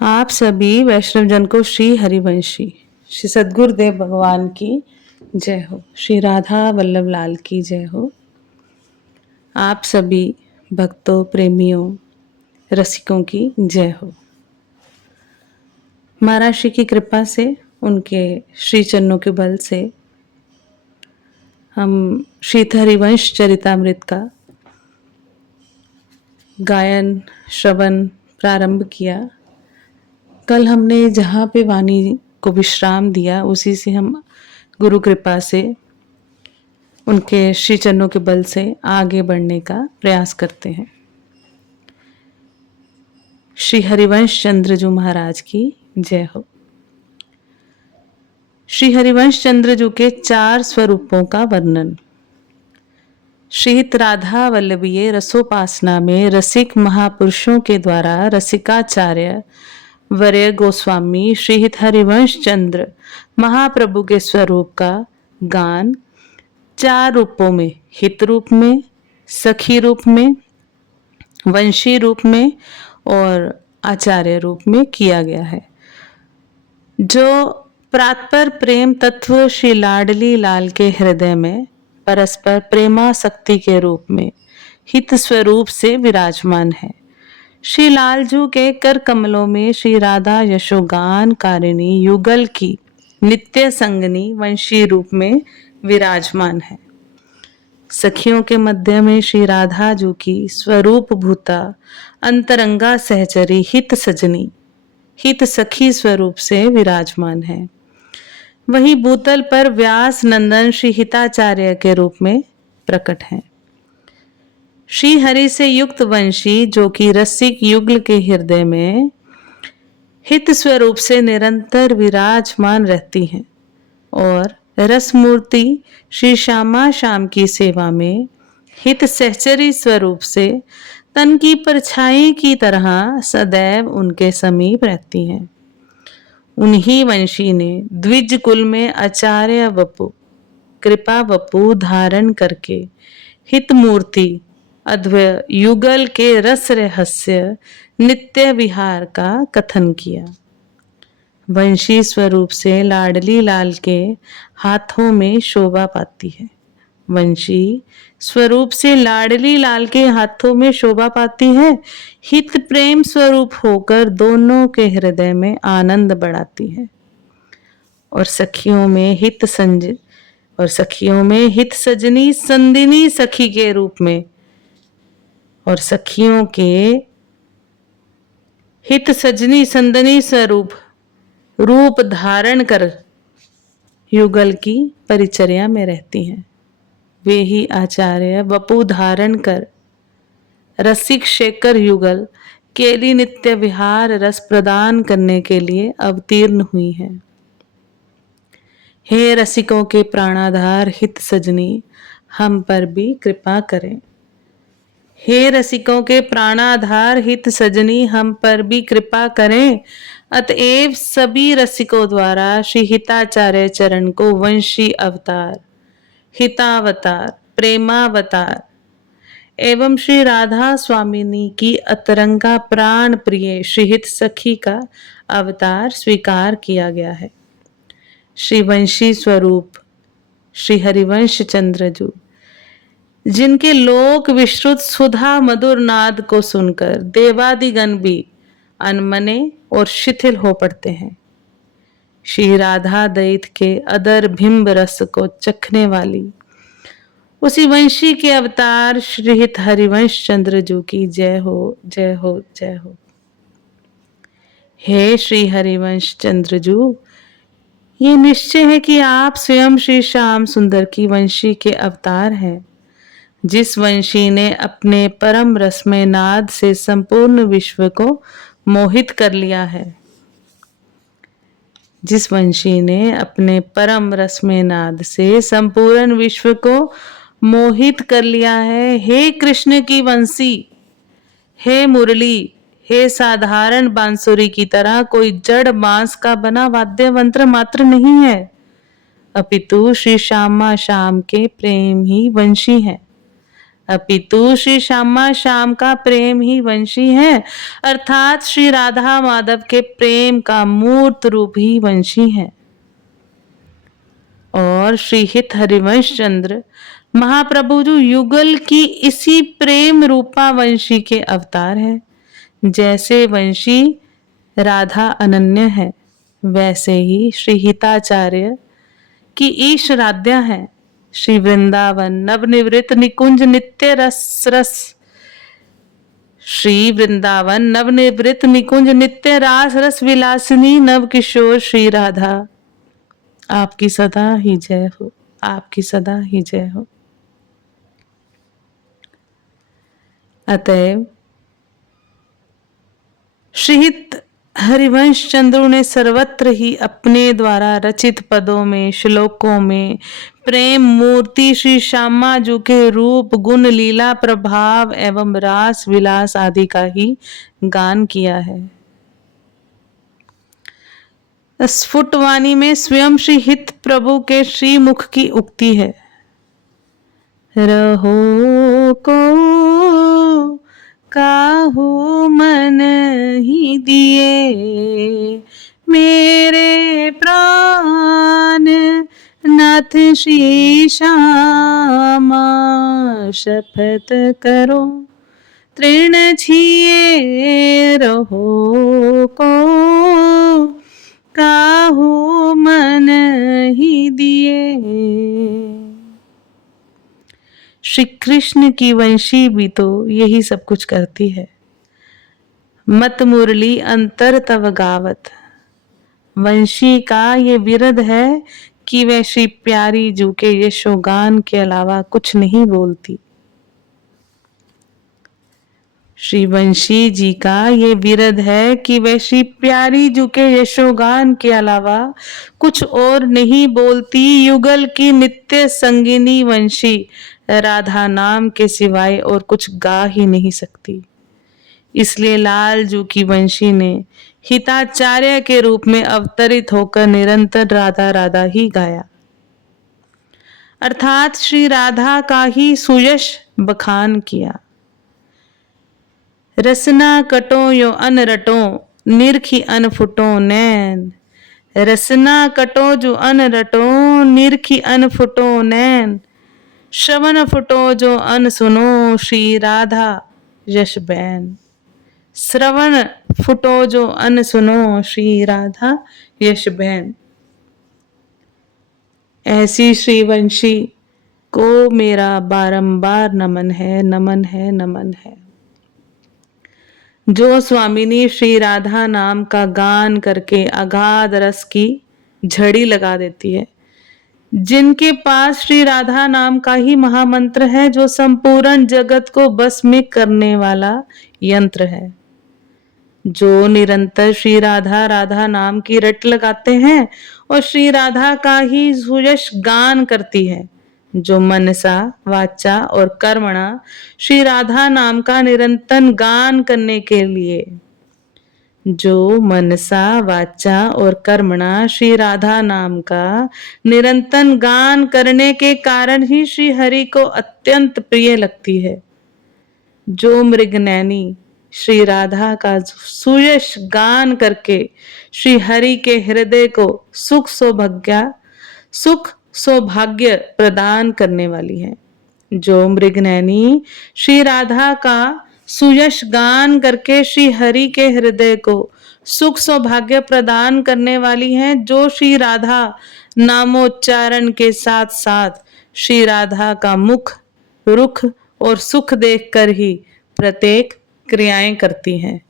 आप सभी वैष्णवजन को श्री हरिवंशी श्री सद्गुरुदेव भगवान की जय हो। श्री राधा वल्लभ लाल की जय हो। आप सभी भक्तों, प्रेमियों, रसिकों की जय हो। महाराज श्री की कृपा से, उनके श्री चरणों के बल से हम श्री हरिवंश चरितामृत का गायन श्रवण प्रारंभ किया। कल हमने जहाँ पे वाणी को विश्राम दिया, उसी से हम गुरु कृपा से, उनके श्री चरणों के बल से आगे बढ़ने का प्रयास करते हैं। श्री हरिवंश चंद्रजू महाराज की जय हो। श्री हरिवंश चंद्रजू के 4 स्वरूपों का वर्णन। श्रीहित राधा वल्लभीय रसोपासना में रसिक महापुरुषों के द्वारा रसिकाचार्य वर्य गोस्वामी श्रीहित हरिवंश चंद्र महाप्रभु के स्वरूप का गान 4 रूपों में, हित रूप में, सखी रूप में, वंशी रूप में और आचार्य रूप में किया गया है। जो प्रातपर प्रेम तत्व श्री लाडली लाल के हृदय में परस्पर प्रेमासक्ति के रूप में हित स्वरूप से विराजमान है। श्री लालजू के कर कमलों में श्री राधा यशोगान कारिणी युगल की नित्य संगनी वंशी रूप में विराजमान है। सखियों के मध्य में श्री राधा जू की स्वरूप भूता अंतरंगा सहचरी हित सजनी हित सखी स्वरूप से विराजमान है। वही भूतल पर व्यास नंदन श्री हिताचार्य के रूप में प्रकट है। श्री हरि से युक्त वंशी जो कि रसिक युगल के हृदय में हित स्वरूप से निरंतर विराजमान रहती हैं और रसमूर्ति श्री श्यामा श्याम की सेवा में हित सहचरी स्वरूप से तन की परछाई की तरह सदैव उनके समीप रहती हैं। उन्हीं वंशी ने द्विज कुल में आचार्य वपु, कृपा वपु धारण करके हित मूर्ति अद्वय युगल के रस रहस्य नित्य विहार का कथन किया। वंशी स्वरूप से लाडली लाल के हाथों में शोभा पाती है। वंशी स्वरूप से लाडली लाल के हाथों में शोभा पाती है। हित प्रेम स्वरूप होकर दोनों के हृदय में आनंद बढ़ाती है और सखियों में हित सजनी संदिनी सखी के रूप में और सखियों के हित सजनी संदनी स्वरूप रूप धारण कर युगल की परिचर्या में रहती हैं। वे ही आचार्य वपु धारण कर रसिक शेखर युगल केली नित्य विहार रस प्रदान करने के लिए अवतीर्ण हुई हैं। हे रसिकों के प्राणाधार हित सजनी, हम पर भी कृपा करें। हे रसिकों के प्राणाधार हित सजनी, हम पर भी कृपा करें। अतएव सभी रसिकों द्वारा श्री हिताचार्य चरण को वंशी अवतार, हितावतार, प्रेमावतार एवं श्री राधा स्वामिनी की अतरंगा प्राण प्रिय श्रीहित सखी का अवतार स्वीकार किया गया है। श्री वंशी स्वरूप श्री हरिवंश चंद्रजू, जिनके लोक विश्रुत सुधा मधुर नाद को सुनकर देवादिगण भी अनमने और शिथिल हो पड़ते हैं। श्री राधा दैत के अदर बिंब रस को चखने वाली उसी वंशी के अवतार श्रीहित हरिवंश चंद्रजू की जय हो, जय हो, जय हो। हे श्री हरिवंश चंद्रजू, ये निश्चय है कि आप स्वयं श्री श्याम सुंदर की वंशी के अवतार हैं। जिस वंशी ने अपने परम रसमय नाद से संपूर्ण विश्व को मोहित कर लिया है, जिस वंशी ने अपने परम रसमय नाद से संपूर्ण विश्व को मोहित कर लिया है। हे कृष्ण की वंशी, हे मुरली, हे साधारण बांसुरी की तरह कोई जड़ बांस का बना वाद्य मंत्र मात्र नहीं है, अपितु श्री श्यामा श्याम के प्रेम ही वंशी है। अपितु श्री श्यामा श्याम का प्रेम ही वंशी है, अर्थात श्री राधा माधव के प्रेम का मूर्त रूप ही वंशी है। और श्री हित हरिवंश चंद्र महाप्रभु जो युगल की इसी प्रेम रूपा वंशी के अवतार है। जैसे वंशी राधा अनन्य है, वैसे ही श्री हिताचार्य की ईश राध्या है। श्री वृंदावन नवनिवृत्त निकुंज नित्य रस रस, श्री वृंदावन नवनिवृत्त निकुंज नित्य रास रस विलासिनी नव किशोर श्री राधा, आपकी सदा ही जय हो, आपकी सदा ही जय हो। अतएव श्रीहित हरिवंश चंद्र ने सर्वत्र ही अपने द्वारा रचित पदों में, श्लोकों में प्रेम मूर्ति श्री श्यामाजू के रूप, गुण, लीला, प्रभाव एवं रास विलास आदि का ही गान किया है। स्फुट वाणी में स्वयं श्री हित प्रभु के श्रीमुख की उक्ति है, रहो को काहू मन ही दिए, मेरे प्राण नाथ श्री श्यामा, शपथ करो तृण छिए, रहो को काहू मन ही दिए। श्री कृष्ण की वंशी भी तो यही सब कुछ करती है। मत मुरली अंतर तव गावत, वंशी का ये विरध है कि वह श्री प्यारी जू के यशोगान के अलावा कुछ नहीं बोलती। श्री वंशी जी का ये विरध है कि वह श्री प्यारी जू के यशोगान के अलावा कुछ और नहीं बोलती। युगल की नित्य संगिनी वंशी राधा नाम के सिवाय और कुछ गा ही नहीं सकती। इसलिए लाल जू की वंशी ने हिताचार्य के रूप में अवतरित होकर निरंतर राधा राधा ही गाया, अर्थात श्री राधा का ही सुयश बखान किया। रसना कटो यो अन रटो, निरखी अन फुटो नैन, रसना कटो जो अन रटो, निरखी अन फुटो नैन, श्रवण फुटो जो अन सुनो, श्री राधा यश बैन, श्रवण फुटो जो अन सुनो, श्री राधा यश बैन। ऐसी श्रीवंशी को मेरा बारंबार नमन है, नमन है, नमन है, जो स्वामिनी श्री राधा नाम का गान करके अगाध रस की झड़ी लगा देती है, जिनके पास श्री राधा नाम का ही महामंत्र है, जो संपूर्ण जगत को बस में करने वाला यंत्र है, जो निरंतर श्री राधा राधा नाम की रट लगाते हैं और श्री राधा का ही सुयश गान करती है, जो मनसा वाचा और कर्मणा श्री राधा नाम का निरंतर गान करने के लिए, जो मनसा वाचा और कर्मणा श्री राधा नाम का निरंतर गान करने के कारण ही श्री हरि को अत्यंत प्रिय लगती है, जो मृगनैनी श्री राधा का सुयश गान करके श्री हरि के हृदय को सुख सौभाग्य प्रदान करने वाली है, जो मृगनैनी श्री राधा का सुयश गान करके श्री हरि के हृदय को सुख सौभाग्य प्रदान करने वाली है, जो श्री राधा नामोच्चारण के साथ साथ श्री राधा का मुख, रुख और सुख देखकर ही प्रत्येक क्रियाएं करती हैं।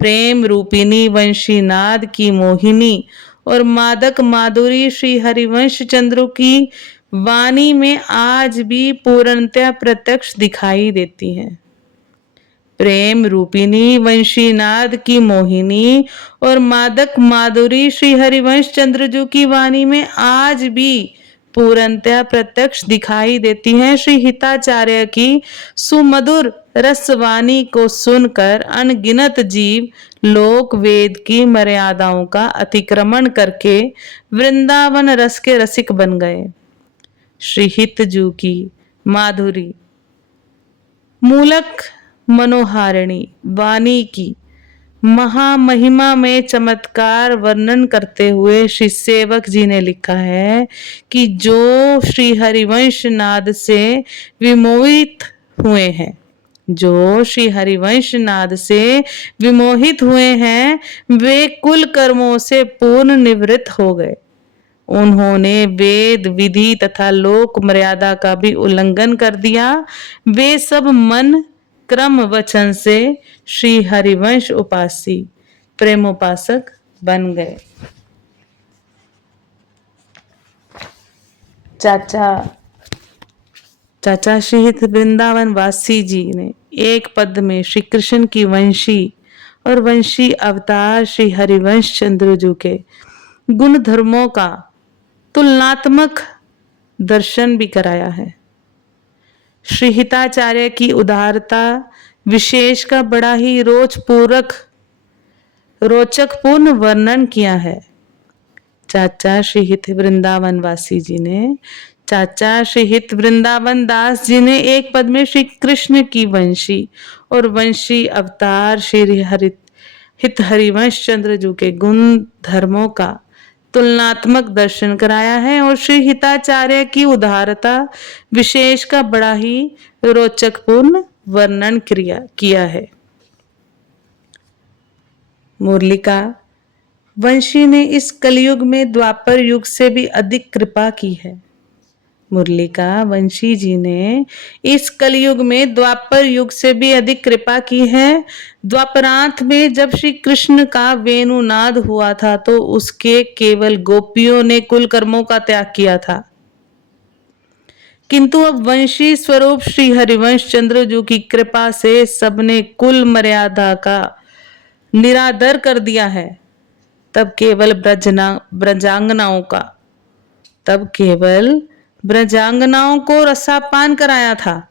प्रेम रूपिणी वंशी नाद की मोहिनी और मादक माधुरी श्री हरिवंश चंद्र की वाणी में आज भी पूर्णतया प्रत्यक्ष दिखाई देती है। प्रेम रूपिणी वंशी नाद की मोहिनी और मादक माधुरी श्री हरिवंश चंद्रजू की वाणी में आज भी पूर्णतया प्रत्यक्ष दिखाई देती हैं। श्री हिताचार्य की सुमधुर रसवाणी को सुनकर अनगिनत जीव लोक वेद की मर्यादाओं का अतिक्रमण करके वृंदावन रस के रसिक बन गए। श्री हितजू की माधुरी मूलक मनोहारिणी वाणी की महामहिमा में चमत्कार वर्णन करते हुए श्री सेवक जी ने लिखा है कि जो श्री हरिवंश नाद से विमोहित हुए हैं, जो श्री हरिवंश नाद से विमोहित हुए हैं, वे कुल कर्मों से पूर्ण निवृत्त हो गए। उन्होंने वेद विधि तथा लोक मर्यादा का भी उल्लंघन कर दिया। वे सब मन क्रम वचन से श्री हरिवंश उपासी प्रेमोपासक बन गए। चाचा श्री हित वृंदावन वासी जी ने एक पद में श्री कृष्ण की वंशी और वंशी अवतार श्री हरिवंश चंद्र जी के गुण धर्मों का तुलनात्मक दर्शन भी कराया है। श्री हिताचार्य की उदारता विशेष का बड़ा ही रोचक पूर्ण वर्णन किया है। चाचा श्री हित वृंदावन वासी जी ने, चाचा श्री हित वृंदावन दास जी ने एक पद में श्री कृष्ण की वंशी और वंशी अवतार श्री हित हरिवंश चंद्र जी के गुण धर्मों का तुलनात्मक दर्शन कराया है और श्री हिताचार्य की उदारता विशेष का बड़ा ही रोचकपूर्ण वर्णन किया है। मुरलिका वंशी ने इस कलयुग में द्वापर युग से भी अधिक कृपा की है। मुरलिका वंशी जी ने इस कलयुग में द्वापर युग से भी अधिक कृपा की है। द्वापरांत में जब श्री कृष्ण का वेणुनाद हुआ था तो उसके केवल गोपियों ने कुल कर्मों का त्याग किया था, किंतु अब वंशी स्वरूप श्री हरिवंश चंद्र जी की कृपा से सबने कुल मर्यादा का निरादर कर दिया है। तब केवल ब्रजांगनाओं को रसापान कराया था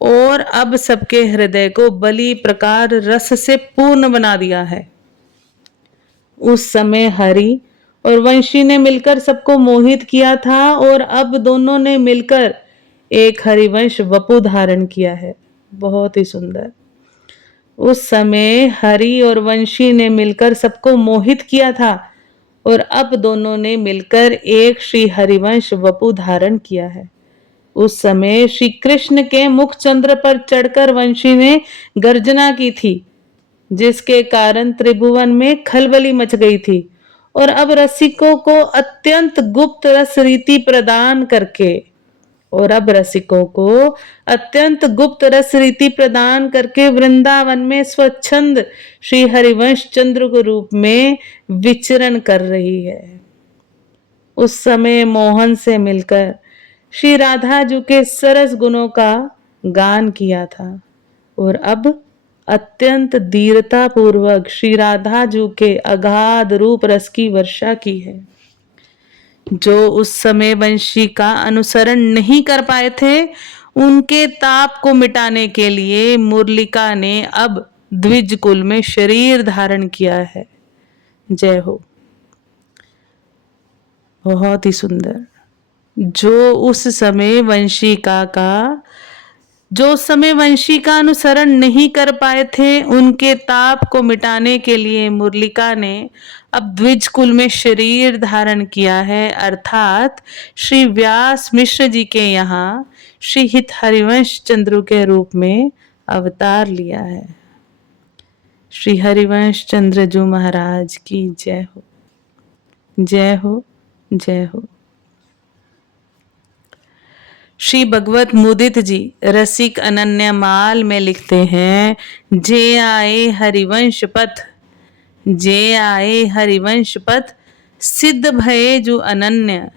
और अब सबके हृदय को बलि प्रकार रस से पूर्ण बना दिया है। उस समय हरि और वंशी ने मिलकर सबको मोहित किया था और अब दोनों ने मिलकर एक हरिवंश वपु धारण किया है। बहुत ही सुंदर। उस समय हरि और वंशी ने मिलकर सबको मोहित किया था और अब दोनों ने मिलकर एक श्री हरिवंश वपु धारण किया है। उस समय श्री कृष्ण के मुख चंद्र पर चढ़कर वंशी ने गर्जना की थी, जिसके कारण त्रिभुवन में खलबली मच गई थी। और अब रसिकों को अत्यंत गुप्त रस रीति प्रदान करके वृंदावन में स्वच्छंद श्री हरिवंश चंद्र के रूप में विचरण कर रही है। उस समय मोहन से मिलकर श्री राधा जी के सरस गुणों का गान किया था और अब अत्यंत धीरता पूर्वक श्री राधा जी के अगाध रूप रस की वर्षा की है। जो उस समय वंशी का अनुसरण नहीं कर पाए थे, उनके ताप को मिटाने के लिए मुरलिका ने अब द्विज कुल में शरीर धारण किया है। जय हो। बहुत ही सुंदर। जो उस समय वंशी का अनुसरण नहीं कर पाए थे, उनके ताप को मिटाने के लिए मुरलिका ने अब द्विज कुल में शरीर धारण किया है, अर्थात श्री व्यास मिश्र जी के यहाँ श्री हित हरिवंश चंद्र के रूप में अवतार लिया है। श्री हरिवंश चंद्र जी महाराज की जय हो, जय हो, जय हो। श्री भगवत मुदित जी रसिक अनन्य माल में लिखते हैं, जे आए हरिवंश पथ, जे आए हरिवंश पथ, सिद्ध भये जो अनन्य,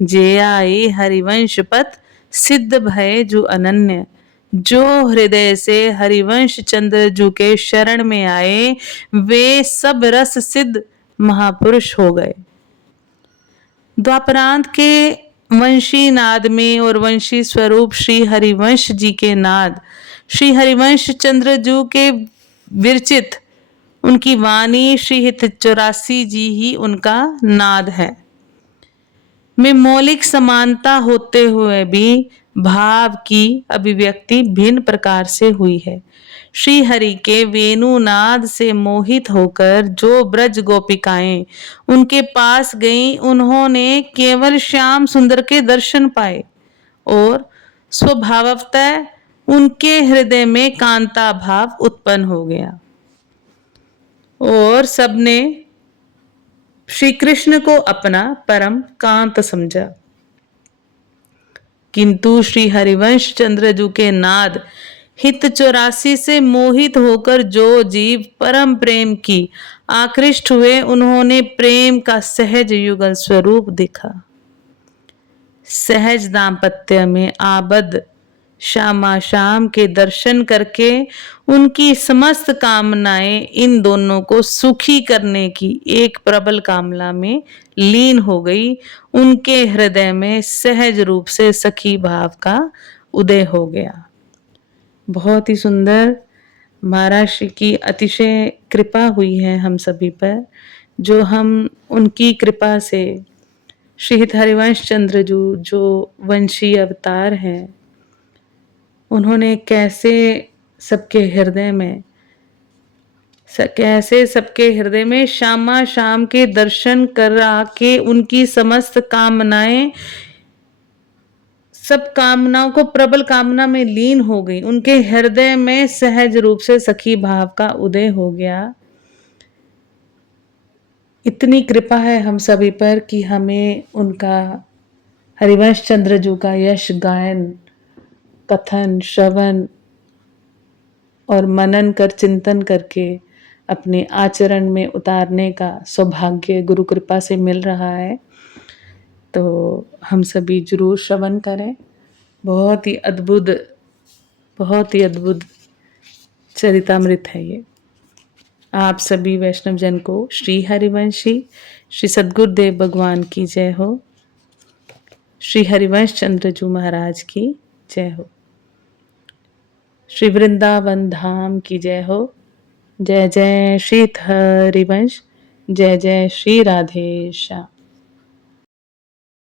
जे आए हरिवंश पथ, सिद्ध भये जो अनन्य। जो हृदय से हरिवंश चंद्र जी के शरण में आए, वे सब रस सिद्ध महापुरुष हो गए। द्वापरांत के वंशी नाद में और वंशी स्वरूप श्री हरिवंश जी के नाद, श्री हरिवंश चंद्र जी के विरचित उनकी वाणी श्री हित 84 जी ही उनका नाद है। में मौलिक समानता होते हुए भी भाव की अभिव्यक्ति भिन्न प्रकार से हुई है। श्री हरि के वेणुनाद से मोहित होकर जो ब्रज गोपिकाएं उनके पास गईं, उन्होंने केवल श्याम सुंदर के दर्शन पाए और स्वभावतः उनके हृदय में कांता भाव उत्पन्न हो गया और सबने श्री कृष्ण को अपना परम कांत समझा। किंतु श्री हरिवंश चंद्रजू के नाद हित 84 से मोहित होकर जो जीव परम प्रेम की आकृष्ट हुए, उन्होंने प्रेम का सहज युगल स्वरूप देखा। सहज दाम्पत्य में आबद्ध श्यामा श्याम के दर्शन करके उनकी समस्त कामनाएं इन दोनों को सुखी करने की एक प्रबल कामना में लीन हो गई। उनके हृदय में सहज रूप से सखी भाव का उदय हो गया। बहुत ही सुंदर महाराज श्री की अतिशय कृपा हुई है हम सभी पर, जो हम उनकी कृपा से श्री हरिवंश चंद्रजू जो वंशी अवतार हैं, उन्होंने कैसे सबके हृदय में श्यामा श्याम के दर्शन करा के उनकी समस्त कामनाएं, सब कामनाओं को प्रबल कामना में लीन हो गई। उनके हृदय में सहज रूप से सखी भाव का उदय हो गया। इतनी कृपा है हम सभी पर कि हमें उनका हरिवंश चंद्रजू का यश गायन, कथन, श्रवण और मनन कर चिंतन करके अपने आचरण में उतारने का सौभाग्य गुरु कृपा से मिल रहा है। तो हम सभी जरूर श्रवण करें। बहुत ही अद्भुत चरितामृत है ये। आप सभी वैष्णव जन को श्री हरिवंशी श्री सद्गुरुदेव भगवान की जय हो। श्री हरिवंश चंद्रजू महाराज की जय हो। श्री वृंदावन धाम की जय हो। जय जय श्री हरिवंश, जय जय श्री राधेश्याम।